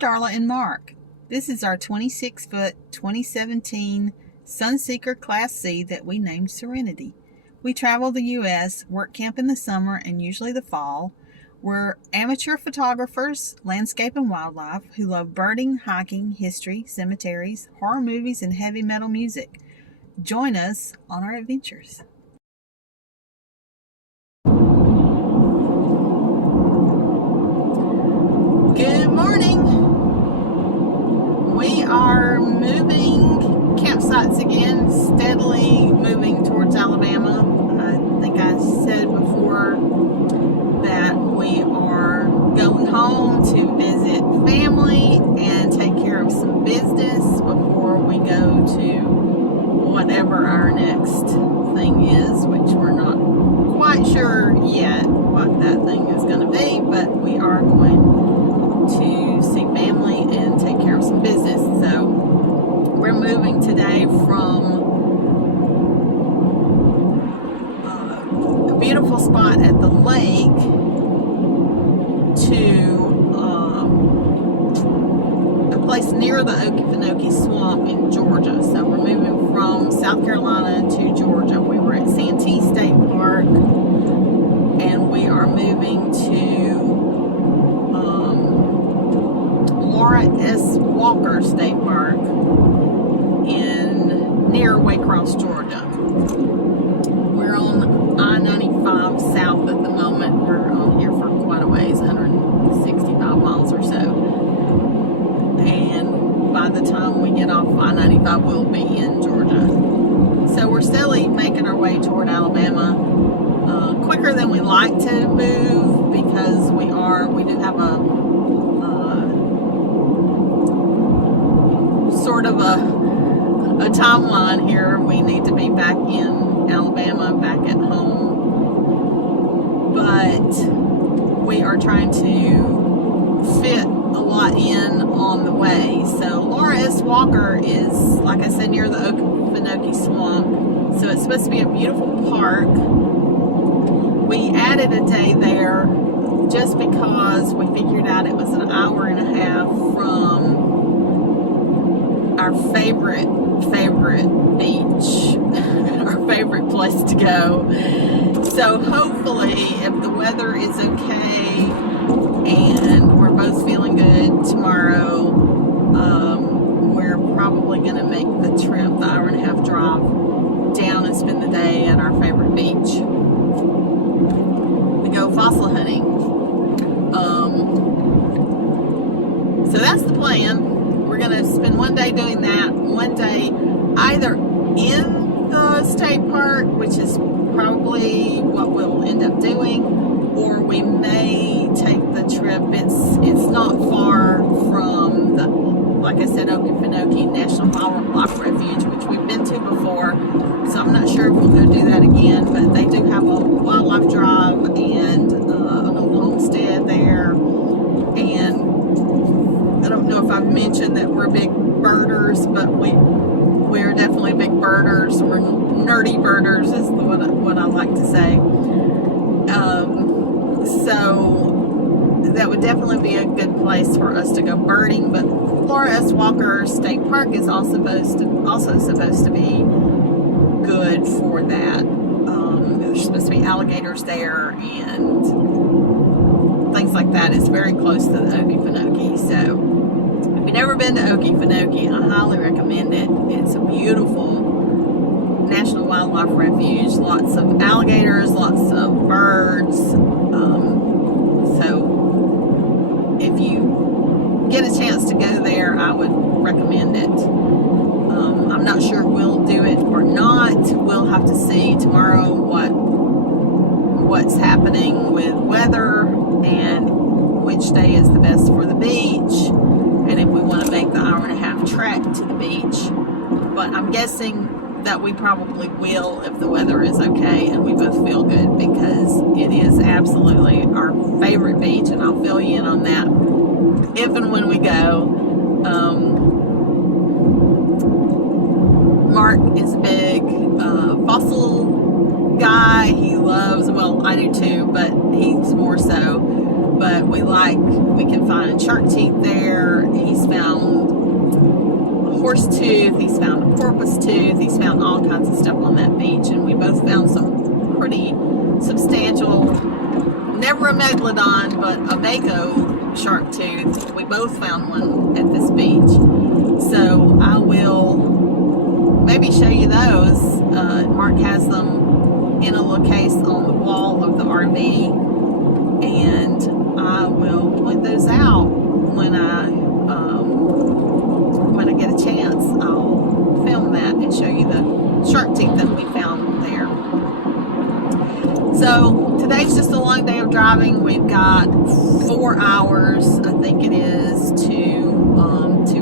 Darla and Mark. This is our 26-foot 2017 Sunseeker Class C that we named Serenity. We travel the U.S., work camp in the summer and usually the fall. We're amateur photographers, landscape and wildlife, who love birding, hiking, history, cemeteries, horror movies, and heavy metal music. Join us on our adventures. Good morning. We are moving campsites again, steadily moving towards Alabama. I think I said before that we are going home to visit family and take care of some business before we go to whatever our next thing is, which we're not quite sure yet what that thing is going to be, but we are going to see family and take care of some business. So we're moving today from a beautiful spot at the lake to a place near the Okefenokee Swamp in Georgia. So we're moving from South Carolina to Georgia. We were at Santee State Park and we are moving to Laura S. Walker State Park near Waycross, Georgia. We're on I-95 south at the moment. We're on here for quite a ways, 165 miles or so. And by the time we get off I-95, we'll be in Georgia. So we're steadily making our way toward Alabama. Quicker than we like to move because we do have a sort of a timeline here. We need to be back in Alabama, back at home, but we are trying to fit a lot in on the way. So Laura S. Walker is, like I said, near the Okefenokee Swamp, so it's supposed to be a beautiful park. We added a day there just because we figured out it was an hour and a half from our favorite beach, our favorite place to go. So hopefully, if the weather is okay and we're both feeling good tomorrow, we're probably going to make the trip, the hour and a half drive down and spend the day at our favorite beach. We go fossil hunting. So that's the plan. We're going to spend one day doing that, one day either in the state park, which is probably what we'll end up doing, or we may take the trip. It's not far from the, like I said, Okefenokee National Wildlife Refuge, which we've been to before, so I'm not sure if we'll go do that again, but they do have a wildlife drive and an old homestead there. And I don't know if I've mentioned that we're big birders, but we're definitely big birders. We're nerdy birders is what I like to say. So that would definitely be a good place for us to go birding. But Laura S. Walker State Park is also supposed to be good for that. There's supposed to be alligators there and things like that. It's very close to the Okefenokee. So if you've never been to Okefenokee, I highly recommend it. It's a beautiful national wildlife refuge. Lots of alligators, lots of birds. So if you get a chance to go there, I would recommend it. I'm not sure we'll do it or not. We'll have to see tomorrow what's happening with weather and which day is the best for the beach, and if we want to make the hour and a half trek to the beach. But I'm guessing that we probably will if the weather is okay and we both feel good, because it is absolutely our favorite beach, and I'll fill you in on that if and when we go. Mark is a big fossil guy. He loves, well, I do too, but he's more so but we can find shark teeth there. He's found a horse tooth, he's found a porpoise tooth, he's found all kinds of stuff on that beach, and we both found some pretty substantial, never a megalodon, but a mako shark tooth. We both found one at this beach. So I will maybe show you those. Mark has them in a little case on the wall of the RV, and I will point those out when I get a chance. I'll film that and show you the shark teeth that we found there. So today's just a long day of driving. We've got 4 hours, I think it is, to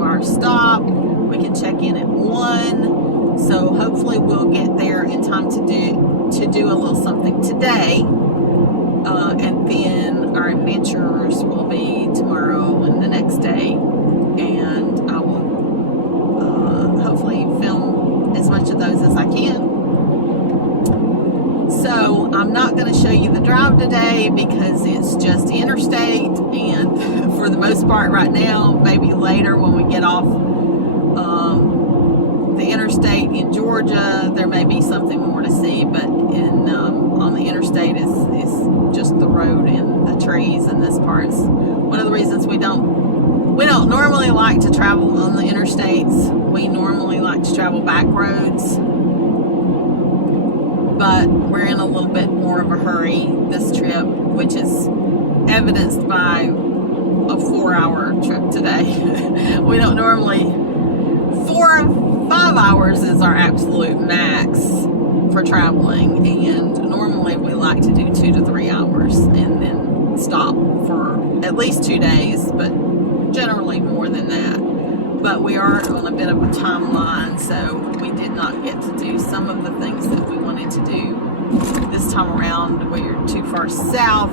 our stop. We can check in at 1, so hopefully we'll get there in time to do a little something today, and then our adventures will be tomorrow and the next day, and I will hopefully film as much of those as I can. So I'm not going to show you the drive today because it's just interstate, and for the most part right now, maybe later when we get off the interstate in Georgia, there may be something more to see, but on the interstate is just the road and the trees, and this part's one of the reasons we don't normally like to travel on the interstates. We normally like to travel back roads, but we're in a little bit more of a hurry this trip, which is evidenced by a 4-hour trip today. We don't normally, 5 hours is our absolute max for traveling, and normally we like to do 2 to 3 hours and then stop for at least 2 days, but generally more than that. But we are on a bit of a timeline, so we did not get to do some of the things that we wanted to do this time around. We're too far south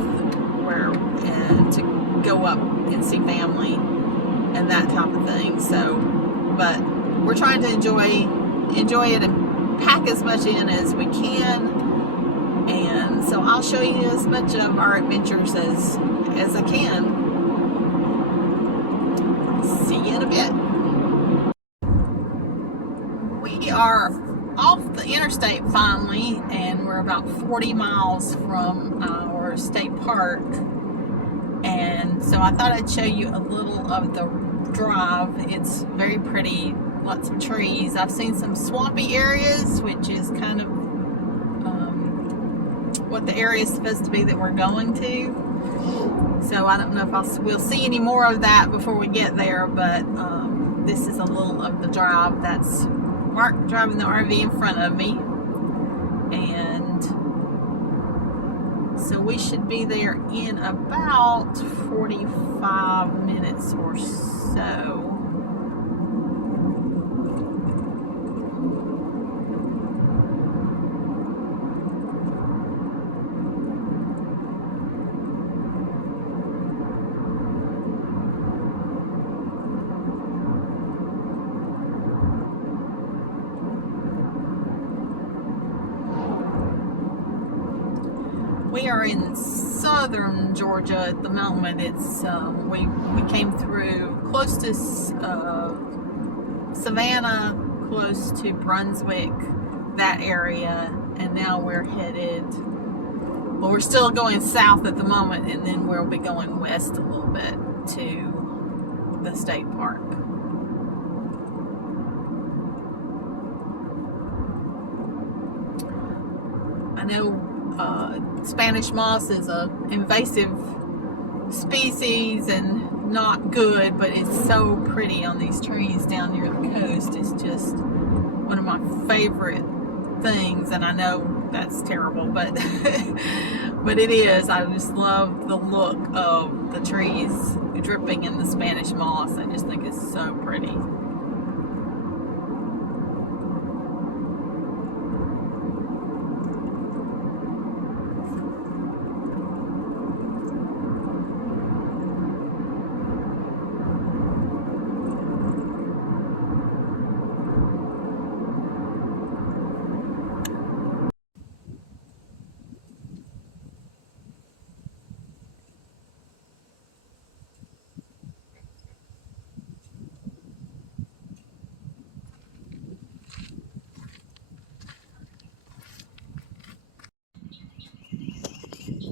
to go up and see family and that type of thing. So, but we're trying to enjoy it and pack as much in as we can. And so I'll show you as much of our adventures as I can. See you in a bit. We are off the interstate finally, and we're about 40 miles from our state park, and so I thought I'd show you a little of the drive. It's very pretty, lots of trees. I've seen some swampy areas, which is kind of what the area is supposed to be that we're going to. So I don't know if we'll see any more of that before we get there, but this is a little of the drive. That's Mark driving the RV in front of me, and so we should be there in about 45 minutes or so. We are in southern Georgia at the moment. It's we came through close to Savannah, close to Brunswick, that area, and now we're headed, well, we're still going south at the moment, and then we'll be going west a little bit to the state park. I know Spanish moss is an invasive species and not good, but it's so pretty on these trees down near the coast. It's just one of my favorite things, and I know that's terrible, but but it is. I just love the look of the trees dripping in the Spanish moss. I just think it's so pretty.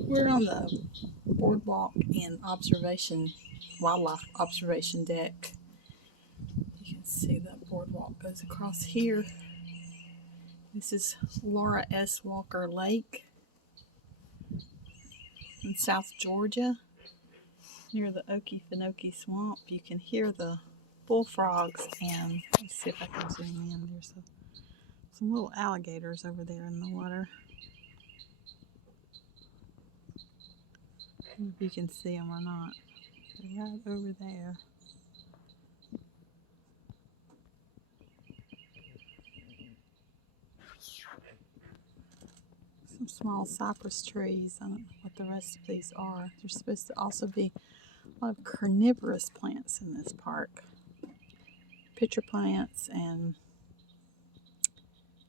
We're on the boardwalk and wildlife observation deck. You can see the boardwalk goes across here. This is Laura S. Walker Lake in South Georgia, near the Okefenokee Swamp. You can hear the bullfrogs, and let's see if I can zoom in. There's some little alligators over there in the water. I don't know if you can see them or not. They're right over there. Some small cypress trees. I don't know what the rest of these are. There's supposed to also be a lot of carnivorous plants in this park. Pitcher plants, and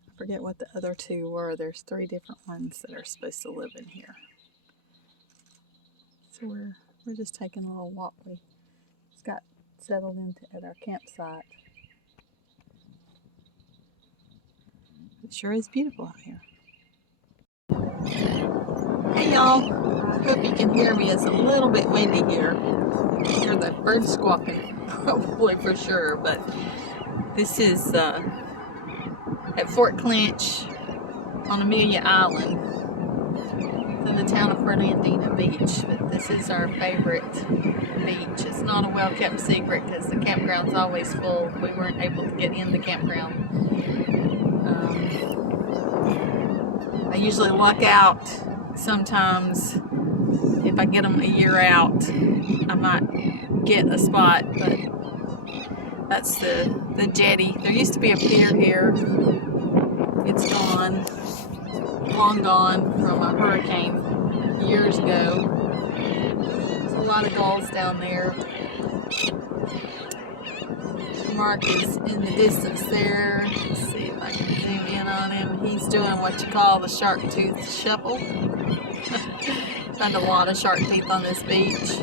I forget what the other two were. There's 3 different ones that are supposed to live in here. So we're just taking a little walk. We just got settled into at our campsite. It sure is beautiful out here. Hey y'all, I hope you can hear me. It's a little bit windy here. You can hear the birds squawking, probably for sure, but this is at Fort Clinch on Amelia Island. It's in the town of Fernandina Beach, but this is our favorite beach. It's not a well-kept secret because the campground's always full. We weren't able to get in the campground. I usually luck out sometimes. If I get them a year out, I might get a spot, but that's the jetty. There used to be a pier here. It's gone, long gone from a hurricane years ago. There's a lot of gulls down there. Mark is in the distance there. Let's see if I can zoom in on him. He's doing what you call the shark tooth shuffle. Found a lot of shark teeth on this beach.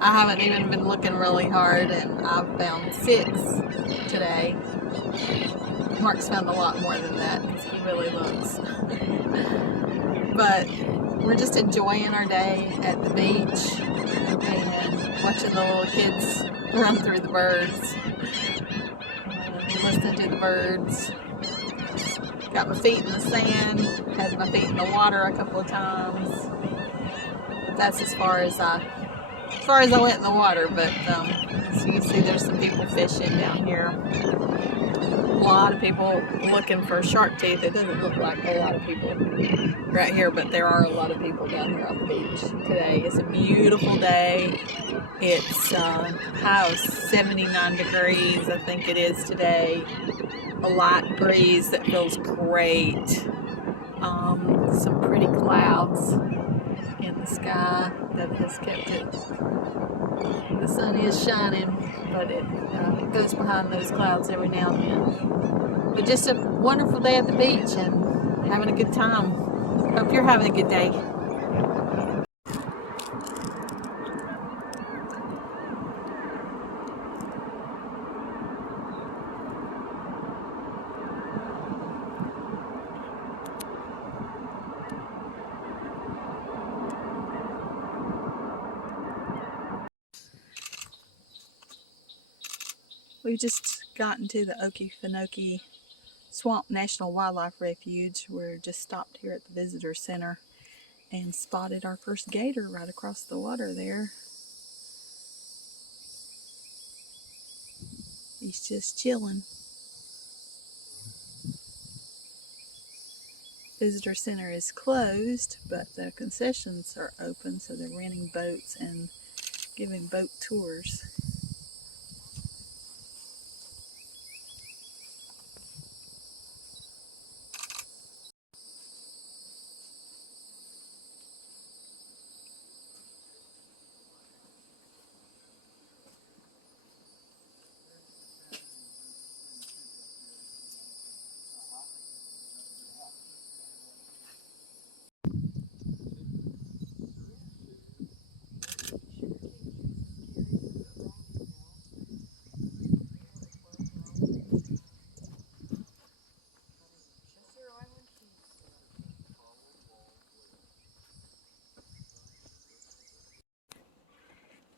I haven't even been looking really hard, and I've found 6 today. Mark's found a lot more than that because he really looks. But we're just enjoying our day at the beach and watching the little kids run through the birds. Listening to the birds. Got my feet in the sand, had my feet in the water a couple of times. But that's as far as I went in the water. But so you can see there's some people fishing down here. A lot of people looking for shark teeth. It doesn't look like a lot of people right here, but there are a lot of people down here on the beach today. It's a beautiful day. It's high of 79 degrees, I think it is today. A light breeze that feels great. Some pretty clouds in the sky that has kept it. The sun is shining, but it goes behind those clouds every now and then. But just a wonderful day at the beach and having a good time. Hope you're having a good day. We've just gotten to the Okefenokee Swamp National Wildlife Refuge. We're just stopped here at the visitor center and spotted our first gator right across the water there. He's just chilling. Visitor center is closed, but the concessions are open, so they're renting boats and giving boat tours.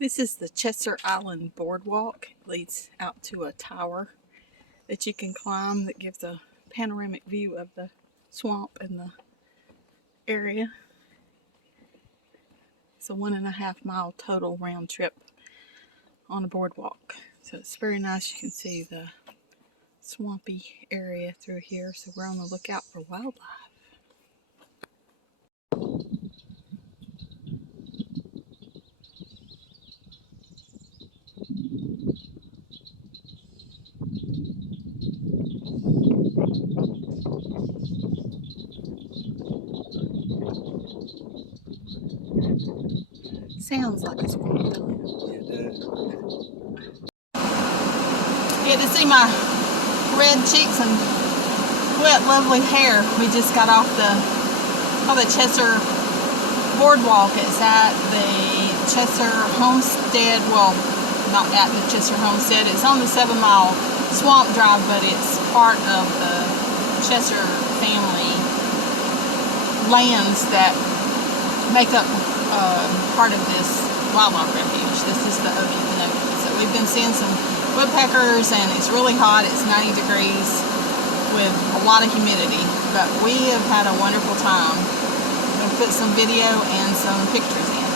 This is the Chester Island Boardwalk. It leads out to a tower that you can climb that gives a panoramic view of the swamp and the area. It's a 1.5 mile total round trip on a boardwalk. So it's very nice. You can see the swampy area through here. So we're on the lookout for wildlife. Sounds like a swamp. Get to see my red cheeks and wet, lovely hair. We just got off the Chester Boardwalk. It's at the Chester Homestead. Well, not at the Chester Homestead. It's on the 7 Mile Swamp Drive, but it's part of the Chester family lands that make up part of this wildlife refuge. This is the Okefenokee. So we've been seeing some woodpeckers, and it's really hot. It's 90 degrees with a lot of humidity, but we have had a wonderful time. I'm going to put some video and some pictures in.